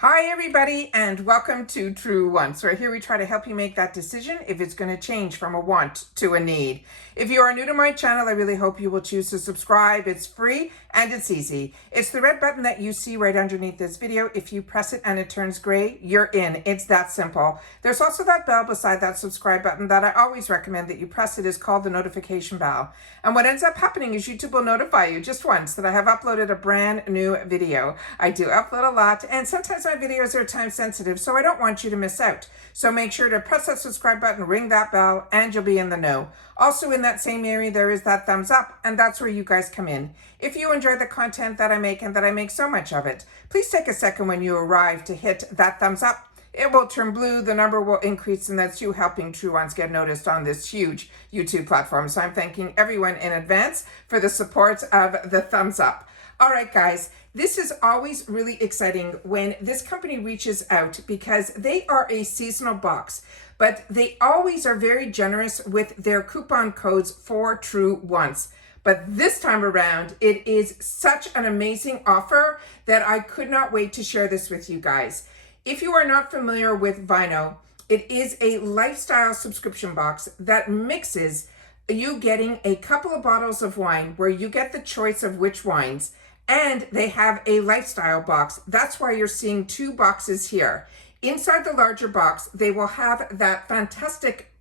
Hi everybody, and welcome to True Wants, where here we try to help you make that decision if it's going to change from a want to a need. If you are new to my channel, I really hope you will choose to subscribe. It's free and it's easy. It's the red button that you see right underneath this video. If you press it and it turns gray, you're in. It's that simple. There's also that bell beside that subscribe button that I always recommend that you press. It is called the notification bell. And what ends up happening is YouTube will notify you just once that I have uploaded a brand new video. I do upload a lot, and sometimes my videos are time sensitive, so I don't want you to miss out. So make sure to press that subscribe button, ring that bell, and you'll be in the know. Also in that same area, there is that thumbs up, and that's where you guys come in. If you enjoy the content that I make, and that I make so much of it, please take a second when you arrive to hit that thumbs up. It will turn blue, the number will increase, and that's you helping True Ones get noticed on this huge YouTube platform. So I'm thanking everyone in advance for the support of the thumbs up. All right, guys, this is always really exciting when this company reaches out because they are a seasonal box, but they always are very generous with their coupon codes for True Ones. But this time around, it is such an amazing offer that I could not wait to share this with you guys. If you are not familiar with VINEOH, it is a lifestyle subscription box that mixes you getting a couple of bottles of wine where you get the choice of which wines, and they have a lifestyle box. That's why you're seeing two boxes here. Inside the larger box, they will have that fantastic,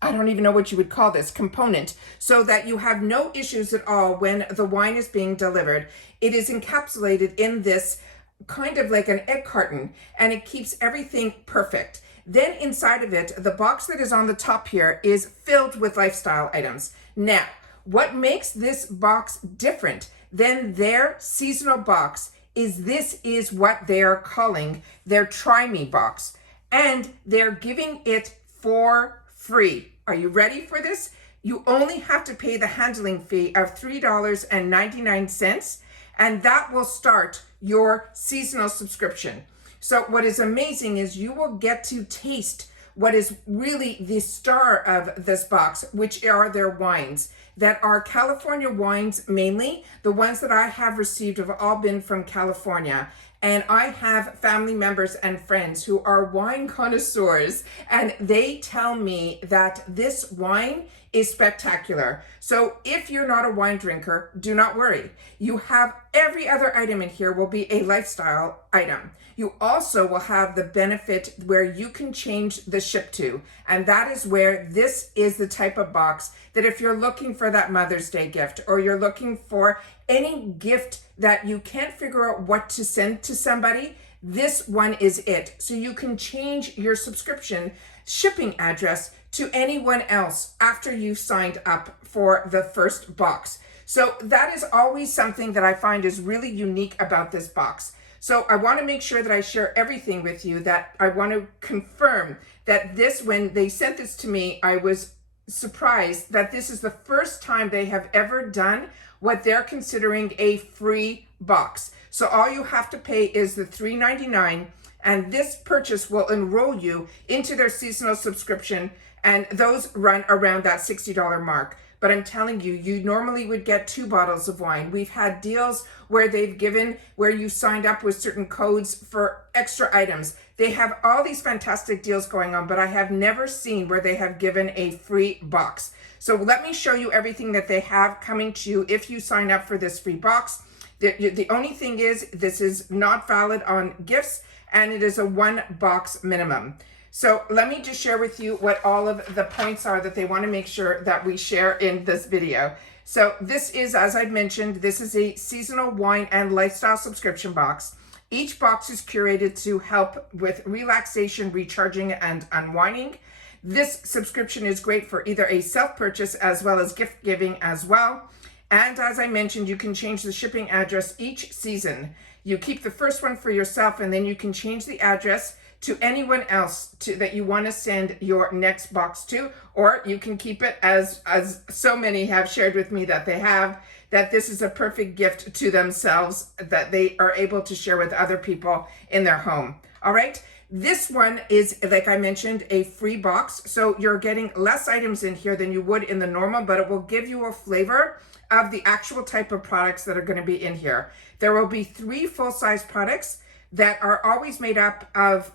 I don't even know what you would call this, component, so that you have no issues at all when the wine is being delivered. It is encapsulated in this kind of like an egg carton, and it keeps everything perfect. Then inside of it, the box that is on the top here is filled with lifestyle items. Now, what makes this box different than their seasonal box is this is what they're calling their Try Me box, and they're giving it for free. Are you ready for this? You only have to pay the handling fee of $3.99, and that will start your seasonal subscription. So what is amazing is you will get to taste what is really the star of this box, which are their wines that are California wines mainly. The ones that I have received have all been from California. And I have family members and friends who are wine connoisseurs, and they tell me that this wine is spectacular. So if you're not a wine drinker, do not worry. You have every other item in here will be a lifestyle item. You also will have the benefit where you can change the ship to, and that is where this is the type of box that if you're looking for that Mother's Day gift, or you're looking for any gift that you can't figure out what to send to somebody, this one is it. So you can change your subscription shipping address to anyone else after you've signed up for the first box. So that is always something that I find is really unique about this box. So I want to make sure that I share everything with you, that I want to confirm that this, when they sent this to me, I was surprised that this is the first time they have ever done what they're considering a free box. So all you have to pay is the $3.99, and this purchase will enroll you into their seasonal subscription, and those run around that $60 mark. But I'm telling you, you normally would get 2 bottles of wine. We've had deals where they've given, where you signed up with certain codes for extra items. They have all these fantastic deals going on, but I have never seen where they have given a free box. So let me show you everything that they have coming to you if you sign up for this free box. The only thing is, this is not valid on gifts, and it is a 1 box minimum. So let me just share with you what all of the points are that they want to make sure that we share in this video. So this is, as I've mentioned, this is a seasonal wine and lifestyle subscription box. Each box is curated to help with relaxation, recharging, and unwinding. This subscription is great for either a self-purchase as well as gift giving as well. And as I mentioned, you can change the shipping address each season. You keep the first one for yourself, and then you can change the address to anyone else that you want to send your next box to, or you can keep it as so many have shared with me that they have, that this is a perfect gift to themselves that they are able to share with other people in their home. All right. This one is, like I mentioned, a free box. So you're getting less items in here than you would in the normal, but it will give you a flavor of the actual type of products that are going to be in here. There will be 3 full-size products, that are always made up of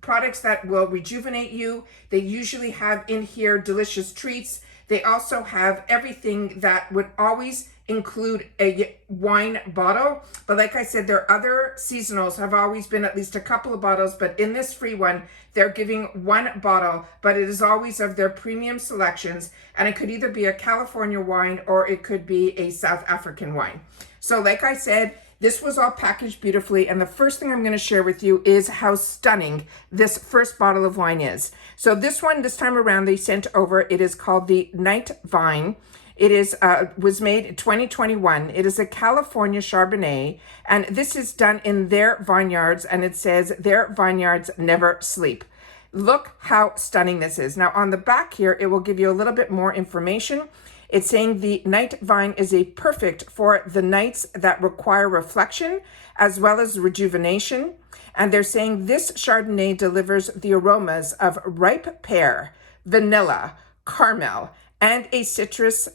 products that will rejuvenate you. They usually have in here delicious treats. They also have everything that would always include a wine bottle. But like I said, their other seasonals have always been at least a couple of bottles, but in this free one, they're giving one bottle, but it is always of their premium selections. And it could either be a California wine or it could be a South African wine. So like I said, this was all packaged beautifully, and the first thing I'm going to share with you is how stunning this first bottle of wine is. So this one, this time around, they sent over, it is called the Night Vine. It is was made in 2021. It is a California Chardonnay, and this is done in their vineyards, and it says their vineyards never sleep. Look how stunning this is. Now on the back here, it will give you a little bit more information. It's saying the Night Vine is a perfect for the nights that require reflection as well as rejuvenation. And they're saying this Chardonnay delivers the aromas of ripe pear, vanilla, caramel, and a citrus.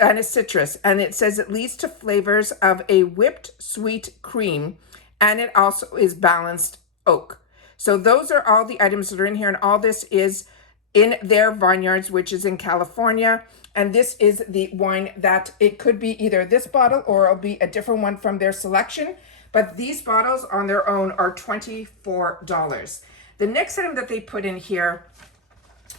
And it says it leads to flavors of a whipped sweet cream, and it also is balanced oak. So those are all the items that are in here, and all this is in their vineyards, which is in California. And this is the wine that it could be either this bottle or it'll be a different one from their selection. But these bottles on their own are $24. The next item that they put in here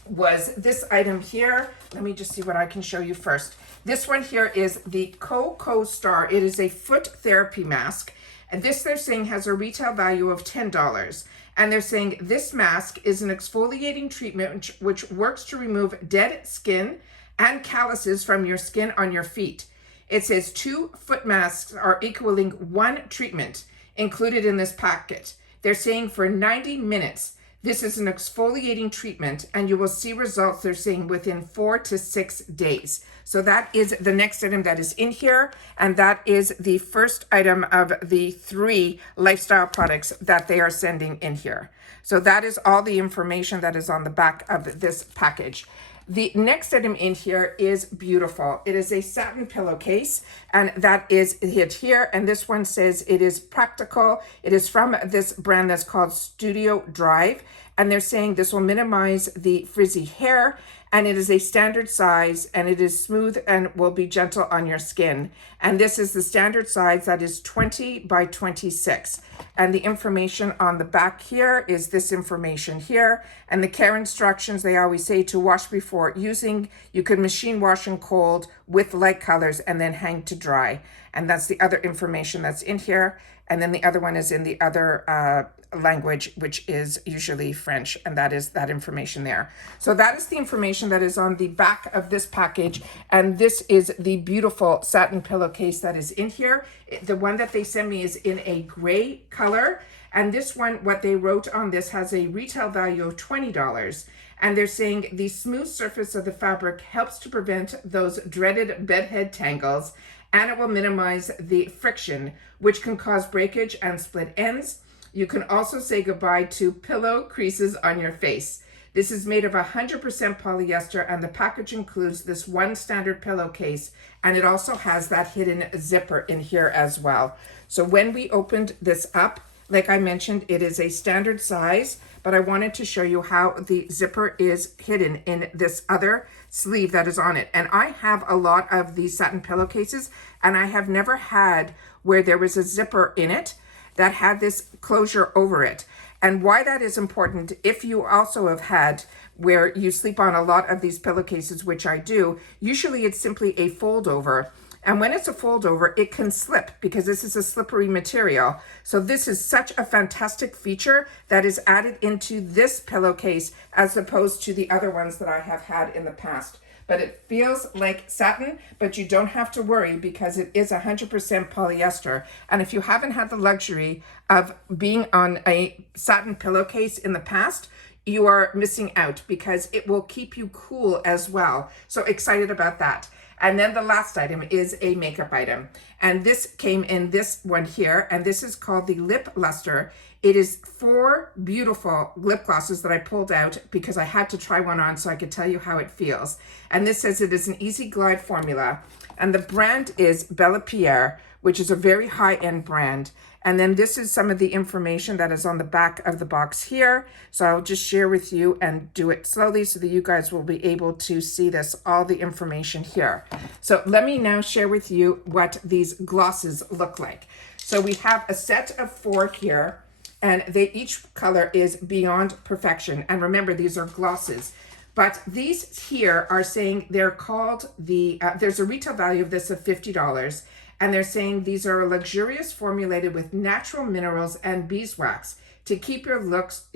was this item here. Let me just see what I can show you first. This one here is the Coco Star. It is a foot therapy mask. And this they're saying has a retail value of $10. And they're saying this mask is an exfoliating treatment which works to remove dead skin and calluses from your skin on your feet. It says 2 foot masks are equaling 1 treatment included in this packet. They're saying for 90 minutes, this is an exfoliating treatment, and you will see results, they're saying, within 4 to 6 days. So that is the next item that is in here, and that is the first item of the 3 lifestyle products that they are sending in here. So that is all the information that is on the back of this package. The next item in here is beautiful. It is a satin pillowcase, and that is it here. And this one says it is practical. It is from this brand that's called Studio Drive. And they're saying this will minimize the frizzy hair, and it is a standard size, and it is smooth and will be gentle on your skin. And this is the standard size that is 20 by 26. And the information on the back here is this information here. And the care instructions, they always say to wash before using. You can machine wash in cold with light colors and then hang to dry. And that's the other information that's in here. And then the other one is in the other language, which is usually French, and that is that information there. So that is the information that is on the back of this package, and this is the beautiful satin pillowcase that is in here. The one that they send me is in a gray color, and this one, what they wrote on this, has a retail value of $20. And they're saying the smooth surface of the fabric helps to prevent those dreaded bedhead tangles, and it will minimize the friction, which can cause breakage and split ends. You can also say goodbye to pillow creases on your face. This is made of 100% polyester, and the package includes this one standard pillowcase, and it also has that hidden zipper in here as well. So when we opened this up, like I mentioned, it is a standard size, but I wanted to show you how the zipper is hidden in this other sleeve that is on it. And I have a lot of these satin pillowcases, and I have never had where there was a zipper in it that had this closure over it. And why that is important, if you also have had where you sleep on a lot of these pillowcases, which I do, usually it's simply a fold over. And when it's a fold over, it can slip because this is a slippery material. So this is such a fantastic feature that is added into this pillowcase as opposed to the other ones that I have had in the past. But it feels like satin, but you don't have to worry because it is 100% polyester. And if you haven't had the luxury of being on a satin pillowcase in the past, you are missing out because it will keep you cool as well. So excited about that. And then the last item is a makeup item. And this came in this one here, and this is called the Lip Luster. It is 4 beautiful lip glosses that I pulled out because I had to try one on so I could tell you how it feels. And this says it is an easy glide formula. And the brand is Bella Pierre, which is a very high-end brand. And then this is some of the information that is on the back of the box here. So I'll just share with you and do it slowly so that you guys will be able to see this, all the information here. So let me now share with you what these glosses look like. So we have a set of 4 here, and each color is Beyond Perfection. And remember, these are glosses. But these here are saying they're called there's a retail value of this of $50. And they're saying these are luxurious, formulated with natural minerals and beeswax to keep your lips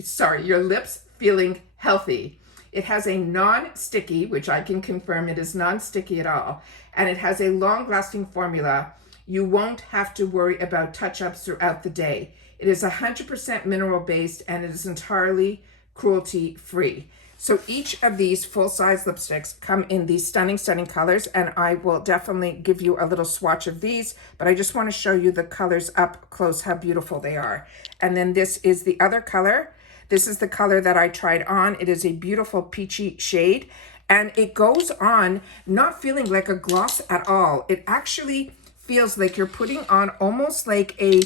feeling healthy. It has a non-sticky, which I can confirm it is non-sticky at all. And it has a long-lasting formula. You won't have to worry about touch-ups throughout the day. It is 100% mineral-based and it is entirely cruelty-free. So each of these full-size lipsticks come in these stunning, stunning colors, and I will definitely give you a little swatch of these, but I just want to show you the colors up close, how beautiful they are. And then this is the other color. This is the color that I tried on. It is a beautiful peachy shade, and it goes on not feeling like a gloss at all. It actually feels like you're putting on almost like a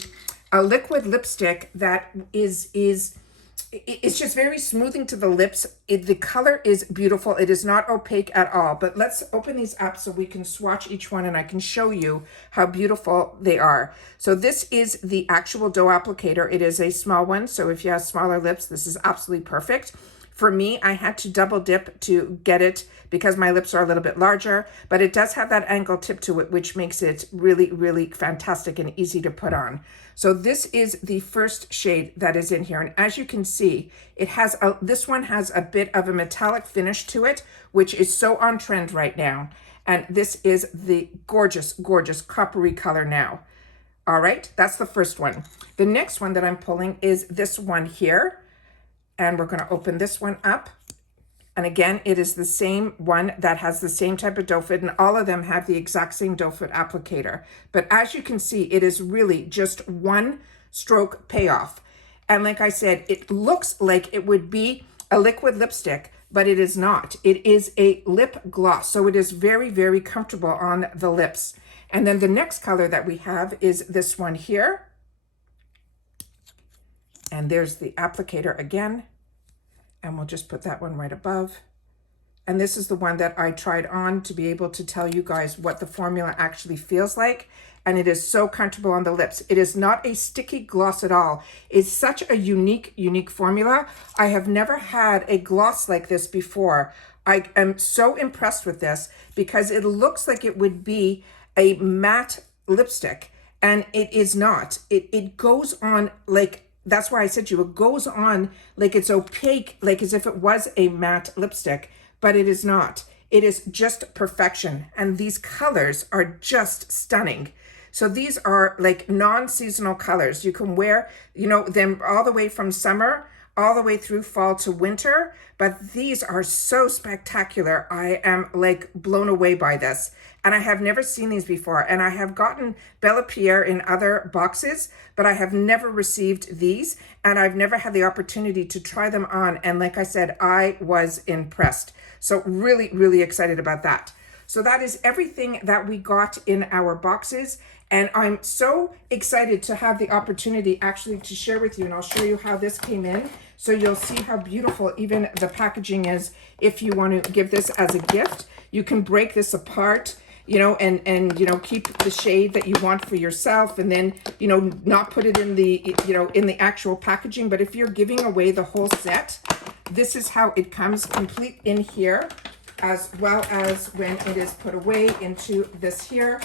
liquid lipstick that it's just very smoothing to the lips. The color is beautiful. It is not opaque at all. But let's open these up so we can swatch each one and I can show you how beautiful they are. So this is the actual dough applicator. It is a small one. So if you have smaller lips, this is absolutely perfect. For me, I had to double dip to get it because my lips are a little bit larger, but it does have that angled tip to it, which makes it really, really fantastic and easy to put on. So this is the first shade that is in here. And as you can see, it has this one has a bit of a metallic finish to it, which is so on trend right now. And this is the gorgeous, gorgeous coppery color now. All right, that's the first one. The next one that I'm pulling is this one here. And we're going to open this one up. And again, it is the same one that has the same type of doe foot, and all of them have the exact same doe foot applicator. But as you can see, it is really just one stroke payoff. And like I said, it looks like it would be a liquid lipstick, but it is not. It is a lip gloss. So it is very, very comfortable on the lips. And then the next color that we have is this one here. And there's the applicator again. And we'll just put that one right above. And this is the one that I tried on to be able to tell you guys what the formula actually feels like. And it is so comfortable on the lips. It is not a sticky gloss at all. It's such a unique formula. I have never had a gloss like this before. I am so impressed with this because it looks like it would be a matte lipstick. And it is not. It goes on like, that's why I said to you, it goes on like it's opaque, like as if it was a matte lipstick, but it is not. It is just perfection. And these colors are just stunning. So these are like non-seasonal colors. You can wear, them all the way from summer, all the way through fall to winter, but these are so spectacular. I am like blown away by this. And I have never seen these before. And I have gotten Bella Pierre in other boxes, but I have never received these. And I've never had the opportunity to try them on. And like I said, I was impressed. So really, really excited about that. So that is everything that we got in our boxes. And I'm so excited to have the opportunity actually to share with you. And I'll show you how this came in. So you'll see how beautiful even the packaging is. If you want to give this as a gift, you can break this apart, and keep the shade that you want for yourself, and then, not put it in the, in the actual packaging. But if you're giving away the whole set, this is how it comes complete in here, as well as when it is put away into this here.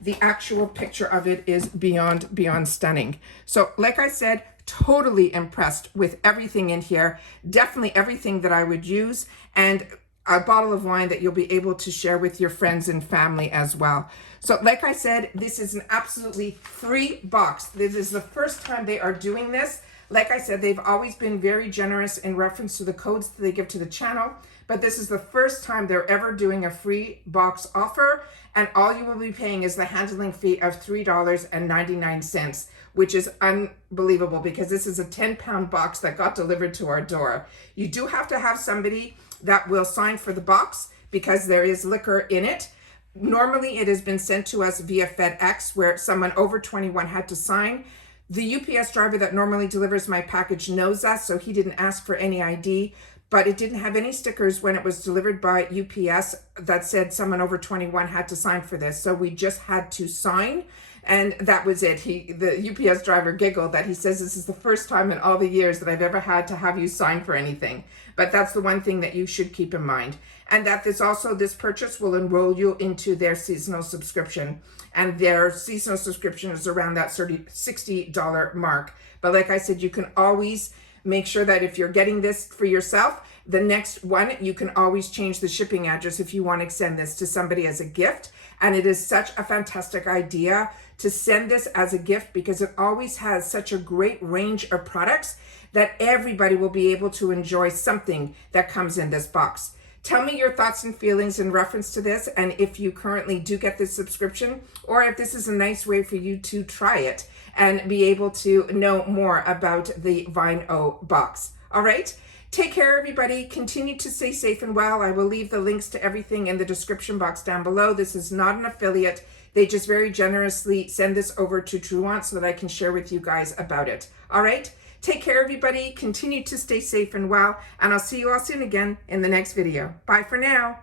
The actual picture of it is beyond stunning. So like I said, totally impressed with everything in here. Definitely everything that I would use, and a bottle of wine that you'll be able to share with your friends and family as well. So like I said, this is an absolutely free box. This is the first time they are doing this. Like I said, they've always been very generous in reference to the codes that they give to the channel, but this is the first time they're ever doing a free box offer, and all you will be paying is the handling fee of $3.99, which is unbelievable because this is a 10-pound box that got delivered to our door. You do have to have somebody that will sign for the box because there is liquor in it. Normally it has been sent to us via FedEx where someone over 21 had to sign. The UPS driver that normally delivers my package knows that, so he didn't ask for any ID, but it didn't have any stickers when it was delivered by UPS that said someone over 21 had to sign for this. So we just had to sign, and that was it. The UPS driver giggled that he says this is the first time in all the years that I've ever had to have you sign for anything. But that's the one thing that you should keep in mind. And that this purchase will enroll you into their seasonal subscription. And their seasonal subscription is around that $60 mark. But like I said, you can always make sure that if you're getting this for yourself, the next one, you can always change the shipping address if you want to send this to somebody as a gift. And it is such a fantastic idea to send this as a gift because it always has such a great range of products that everybody will be able to enjoy something that comes in this box. Tell me your thoughts and feelings in reference to this, and if you currently do get this subscription, or if this is a nice way for you to try it and be able to know more about the VINEOH box. All right? Take care, everybody. Continue to stay safe and well. I will leave the links to everything in the description box down below. This is not an affiliate. They just very generously send this over to Truant so that I can share with you guys about it. All right? Take care, everybody. Continue to stay safe and well, and I'll see you all soon again in the next video. Bye for now.